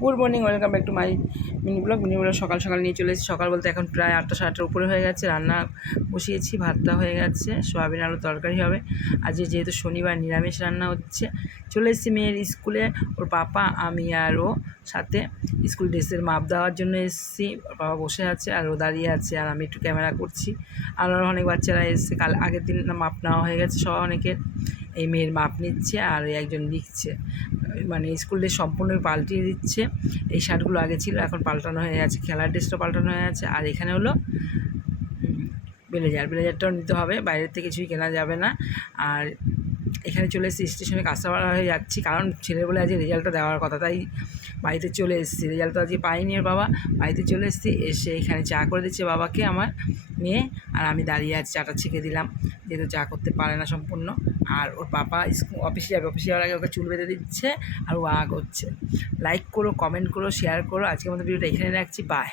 Good morning, welcome back to my mini vlog. Mini vlog সকাল সকাল নিয়ে চলে সকাল বলতে এখন প্রায় আটটা সাড়ে আটটার উপরে হয়ে গেছে, রান্না বসিয়েছি, ভাতটা হয়ে গেছে, সোয়াবিন আলু তরকারি হবে। আজকে যেহেতু শনিবার, নিরামিষ রান্না হচ্ছে, চলে এসেছি মেয়ের স্কুলে। ওর পাপা, আমি আর ও সাথে স্কুল ড্রেসের মাপ দেওয়ার জন্য এসেছি। ওর বাবা বসে আছে আর ও দাঁড়িয়ে আছে আর আমি একটু ক্যামেরা করছি। আর অনেক বাচ্চারা এসছে। কাল আগের দিন মাপ নেওয়া হয়ে গেছে সব অনেকের। এই মেয়ের মাপ নিচ্ছে আর একজন লিখছে। মানে স্কুল ড্রেস সম্পূর্ণ পাল্টিয়ে দিচ্ছে। এই শার্টগুলো আগে ছিল, এখন পাল্টানো হয়ে আছে, খেলার ড্রেসটা পাল্টানো হয়ে আছে। আর এখানে হলো ব্লেজার, ব্লেজারটাও নিতে হবে, বাইরের থেকে কিছুই কেনা যাবে না। আর এখানে চলে এসেছি, স্টেশনে কাঁচাপাড়া হয়ে যাচ্ছি। কারণ ছেলে বলে আজকে রেজাল্টটা দেওয়ার কথা, তাই বাড়িতে চলে এসেছি। রেজাল্ট তো আজকে পাইনি ওর বাবা। বাড়িতে চলে এসেছি, এসে এখানে চা করে দিচ্ছে বাবাকে, আমার মেয়ে। আর আমি দাঁড়িয়ে আছি, চাটা ছেঁকে দিলাম। যেহেতু চা করতে পারে না সম্পূর্ণ। আর ওর পাপা অফিসে যাবে। অফিসে যাওয়ার আগে ওকে চুল বেঁধে দিচ্ছে আর ও আ করছে। লাইক করো কমেন্ট করো শেয়ার করো। আজকের মতো ভিডিওটা এখানে রাখছি। বাই